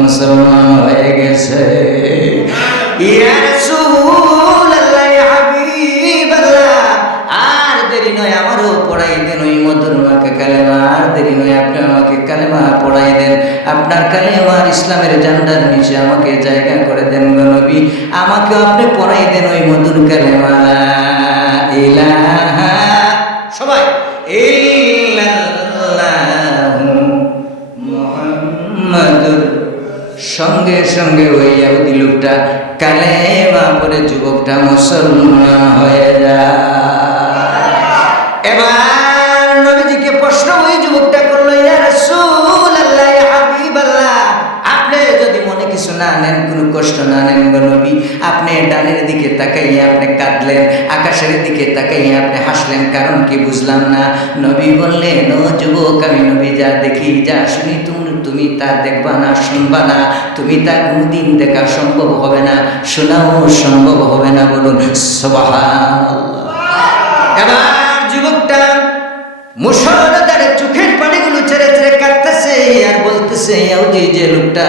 মুসলমান হয়ে গেছে। ইয়া রাসূলুল্লাহ, ইয়া হাবিবাল্লাহ, আর দেরি নয়, আমারও পড়াই দেন ওই মধুর মাকে কালেমা। আর দেরি নয়, আপনি আমাকে কালেমা পড়াই দেন। আপনার কালেমার ইসলামের ঝান্ডার নিচে আমাকে জায়গা করে দেন গো নবী। আমাকে আপনি পড়াই দেন ওই মধুর কালেমা, লা ইলাহা, সবাই, ইল্লাল্লাহু মুহাম্মাদুর। সঙ্গে সঙ্গে ওই ইহুদি লোকটা কালেমা পড়ে যুবকটা মুসলমান হয়ে যায়। এবার নবীজিকে প্রশ্ন ওই যুবকটা করলো, ইয়া রাসূলুল্লাহ, ইয়া হাবিবাল্লাহ, আপনি যদি মনে কিছু না নেন, কোনো কষ্ট না নেন গো নবী, আপনি ডানের দিকে তাকাইয়া আপনি কাঁদলেন, আকাশের দিকে তাকাইয়া আপনি হাসলেন, কারণ কি বুঝলাম না। নবী বললেন, ও যুবক, আমি নবী যা দেখি যা শুনি তুমি তা দেখবা না, শুনবা না, তুমি তা কোনদিন দেখা সম্ভব হবে না, শোনাও সম্ভব হবে না। বলুন সুবহানাল্লাহ। এবার যুবকটা মুসলমানদের চোখের পানিগুলো ছেড়ে ছেড়ে কাঁদতেছে আর বলতেছে, ইহুদি যে লোকটা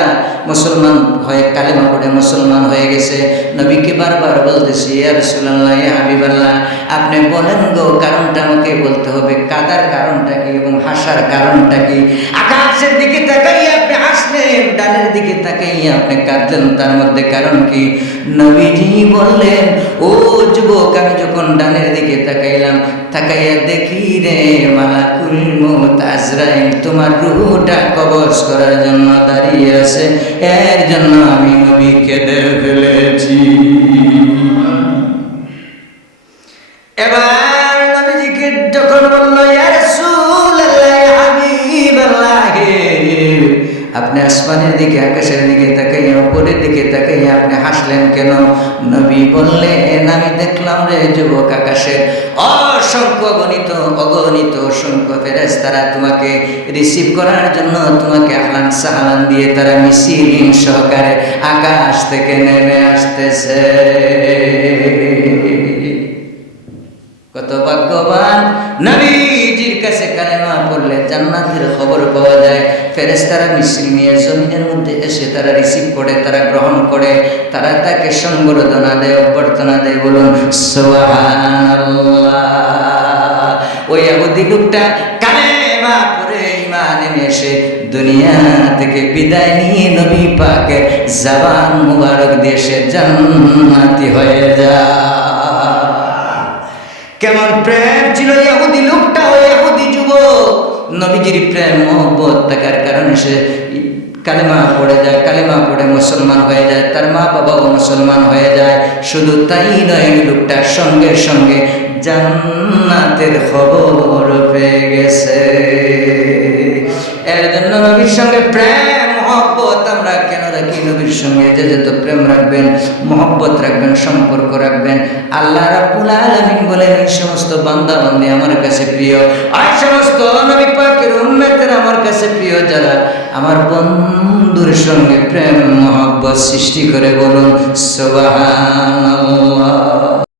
মুসলমান হয়ে কালেমা পড়ে মুসলমান হয়ে গেছে, নবীকে বারবার বলতেছে, ইয়া রাসূলুল্লাহ, ইয়া হাবিবাল্লাহ, আপনি বলেন গো, কারণটা আমাকে বলতে হবে, কাদার কারণটা কি এবং হাসার কারণটা কি? আকাশের দিকে তাকাইয়া আপনি হাসলেন, ডানের দিকে তাকাইয়া আপনি কাঁদলেন, তার মধ্যে কারণ কি? নবীজি বললেন, ও যুবক, আমি যখন ডানের দিকে তাকাইলাম, তাকাইয়া দেখি রে মালাকুল মউত আজরাইল তোমার রূহটা কবজ করার জন্য দাঁড়িয়ে আছে, এর জন্য আমি নবী কেঁদে ফেলেছি। এবার নবীজিকে যখন বলল, ইয়া রাসূলুল্লাহ, ইয়া হাবিবাল্লাহ, আপনি আসমানের দিকে আকাশের দিকে তাকাইয়া উপরের দিকে তাকাইয়া আপনি হাসলেন কেন? নবী বললেন, আমি দেখলাম রে যুবক, আকাশের অসংখ্য অগণিত অসংখ্য ফেরেশতারা তোমাকে রিসিভ করার জন্য তোমাকে আহলান সাহলান দিয়ে তারা মিছিল সহকারে আকাশ থেকে নেমে আসতেছে। কত ভাগ্যবান! নবীজির কাছে কালেমা পড়লে জান্নাতের খবর পাওয়া যায়। ফেরেশতারা মিছিল নিয়ে জমিনের মধ্যে এসে তারা রিসিভ করে, তারা গ্রহণ করে, তারা তাকে সংবর্ধনা দেয়, অভ্যর্থনা দেয়। বলুন সুবহানাল্লাহ। ওই ইহুদি লোকটা কালেমা পড়ে ঈমান এনে এসে দুনিয়া থেকে বিদায় নিয়ে নবী পাকের জবান মুবারক দিয়ে সে জান্নাতি হয়ে যায়। কেমন প্রেম ছিল ইহুদি লোকটা, ওই ইহুদি যুবক। নবীজির প্রেম মহব্বত থাকার কারণে সে কালেমা পড়ে যায়, কালেমা পড়ে মুসলমান হয়ে যায়, তার মা বাবাও মুসলমান হয়ে যায়। শুধু তাই নয়, লোকটার সঙ্গে সঙ্গে জান্নাতের খবর পেয়ে গেছে। এর জন্য নবীর সঙ্গে প্রেম মহব্বত আমরা কেন রাখি? নবীর সঙ্গে যে যত প্রেম রাখবেন, মহব্বত রাখবেন, সম্পর্ক রাখবেন, আল্লাহ রাব্বুল আলামিন বলেন, এই সমস্ত বান্দা বান্দী আমার কাছে প্রিয়, আর সমস্ত নবী পাকের উম্মতের আমার কাছে প্রিয়, যারা আমার বন্ধুর সঙ্গে প্রেম মহব্বত সৃষ্টি করে। বলুন সুবহানাল্লাহ।